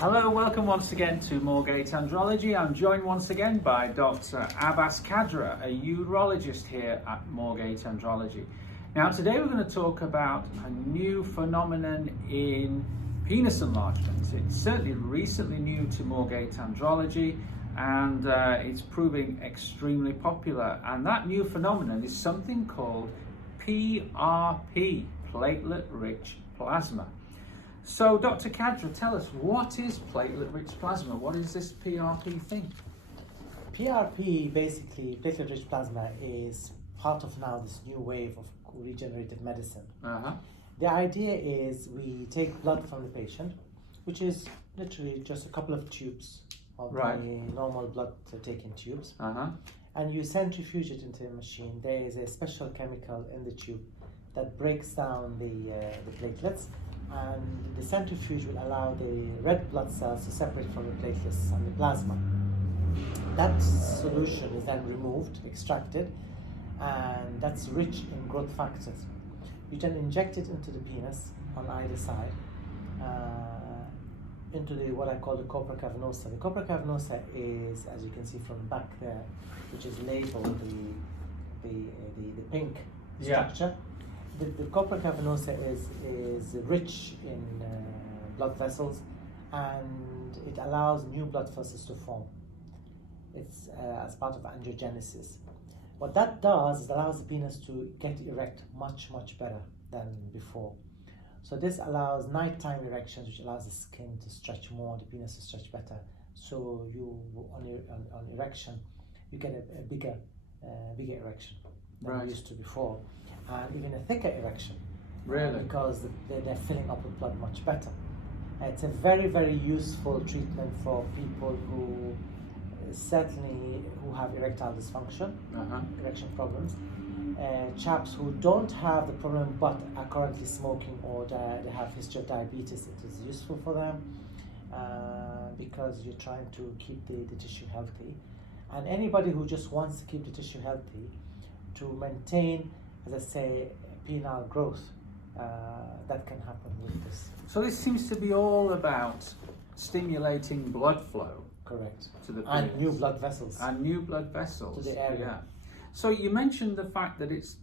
Hello, welcome once again to Moorgate Andrology. I'm joined once again by Dr. Abbas Khadra, a urologist here at Moorgate Andrology. Now today we're going to talk about a new phenomenon in penis enlargement. It's certainly recently new to Moorgate Andrology and it's proving extremely popular. And that new phenomenon is something called PRP, platelet-rich plasma. So, Dr. Khadra, tell us, what is platelet-rich plasma? What is this PRP thing? PRP, basically, platelet-rich plasma, is part of now this new wave of regenerative medicine. The idea is we take blood from the patient, which is literally just a couple of tubes of the normal blood taking tubes, and you centrifuge it into a machine. There is a special chemical in the tube that breaks down the platelets, and the centrifuge will allow the red blood cells to separate from the platelets and the plasma. That solution is then removed, extracted, and that's rich in growth factors. You then inject it into the penis on either side, into what I call the corpora cavernosa. The corpora cavernosa is, as you can see from the back there, which is labeled the pink structure. The corpora cavernosa is rich in blood vessels, and it allows new blood vessels to form. It's as part of angiogenesis. What that does is allows the penis to get erect much better than before. So this allows nighttime erections, which allows the skin to stretch more, the penis to stretch better. So you on erection, you get a bigger erection than you used to before. And even a thicker erection, because they're filling up with blood much better. It's a very useful treatment for people who have erectile dysfunction, erection problems, chaps who don't have the problem but are currently smoking, or they have history of diabetes. It is useful for them because you're trying to keep the tissue healthy, and anybody who just wants to keep the tissue healthy to maintain, as I say, penile growth, that can happen with this. So this seems to be all about stimulating blood flow. Correct. To the and penis. new blood vessels. And new blood vessels. To the area. Yeah. So you mentioned the fact that it's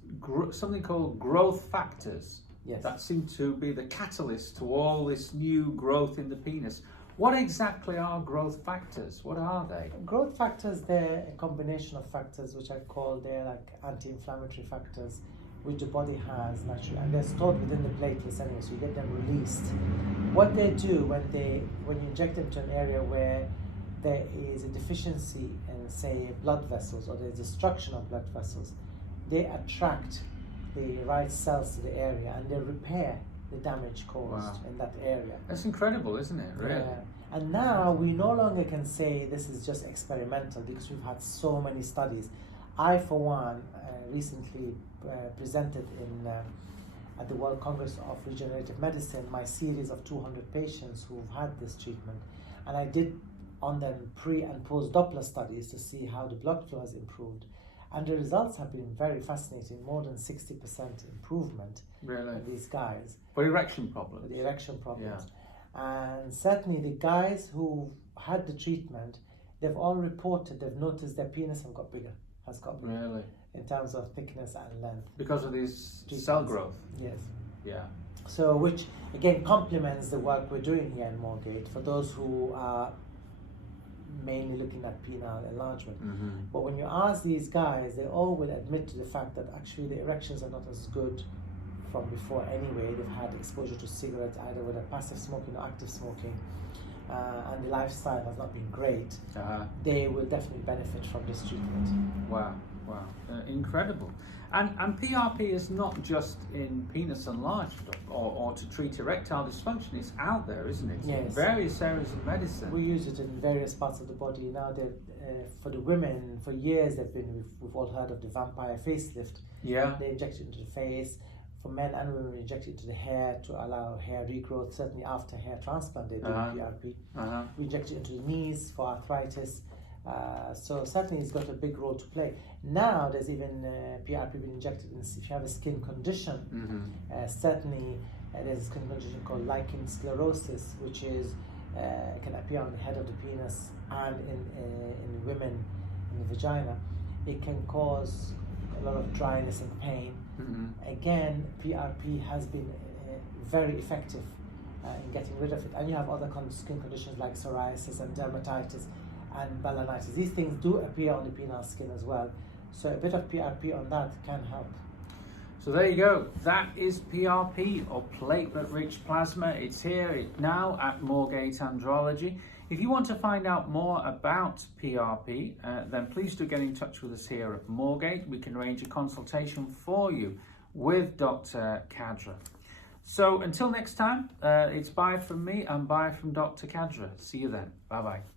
something called growth factors. Yes. That seem to be the catalyst to all this new growth in the penis. What exactly are growth factors? What are they? Growth factors, they're a combination of factors which I call they're like anti-inflammatory factors, which the body has naturally, and they're stored within the platelets anyway, so you get them released. What they do when you inject them to an area where there is a deficiency in, say, blood vessels, or there's destruction of blood vessels, they attract the right cells to the area and they repair the damage caused in that area. That's incredible, isn't it? Really? Yeah. And now we no longer can say this is just experimental, because we've had so many studies. I, for one, recently presented at the World Congress of Regenerative Medicine my series of 200 patients who've had this treatment, and I did on them pre and post Doppler studies to see how the blood flow has improved. And the results have been very fascinating, more than 60% improvement in these guys. For erection problems? For the erection problems. Yeah. And certainly the guys who had the treatment, they've all reported, they've noticed their penis has got bigger. Really? In terms of thickness and length. Because of this cell growth? Yes. Yeah. So, which again complements the work we're doing here in Moorgate for those who are mainly looking at penile enlargement. But when you ask these guys, they all will admit to the fact that actually the erections are not as good from before anyway. They've had exposure to cigarettes, either with a passive smoking or active smoking, and the lifestyle has not been great. They will definitely benefit from this treatment. Wow, incredible. And PRP is not just in penis enlarged or to treat erectile dysfunction. It's out there, isn't it? Yes. In various areas of medicine. We use it in various parts of the body. Now, for the women, for years we've all heard of the vampire facelift. Yeah. They inject it into the face. For men and women, we inject it into the hair to allow hair regrowth. Certainly after hair transplant, they do PRP. We inject it into the knees for arthritis. So certainly it's got a big role to play. Now there's even PRP being injected if you have a skin condition. Certainly there's a skin condition called lichen sclerosis, which is It can appear on the head of the penis and in women in the vagina. It can cause a lot of dryness and pain. Again, PRP has been very effective in getting rid of it. And you have other skin conditions like psoriasis and dermatitis and balanitis. These things do appear on the penile skin as well. So a bit of PRP on that can help. So there you go. That is PRP, or platelet-rich plasma. It's here now at Moorgate Andrology. If you want to find out more about PRP, then please do get in touch with us here at Moorgate. We can arrange a consultation for you with Dr. Khadra. So until next time, it's bye from me and bye from Dr. Khadra. See you then. Bye-bye.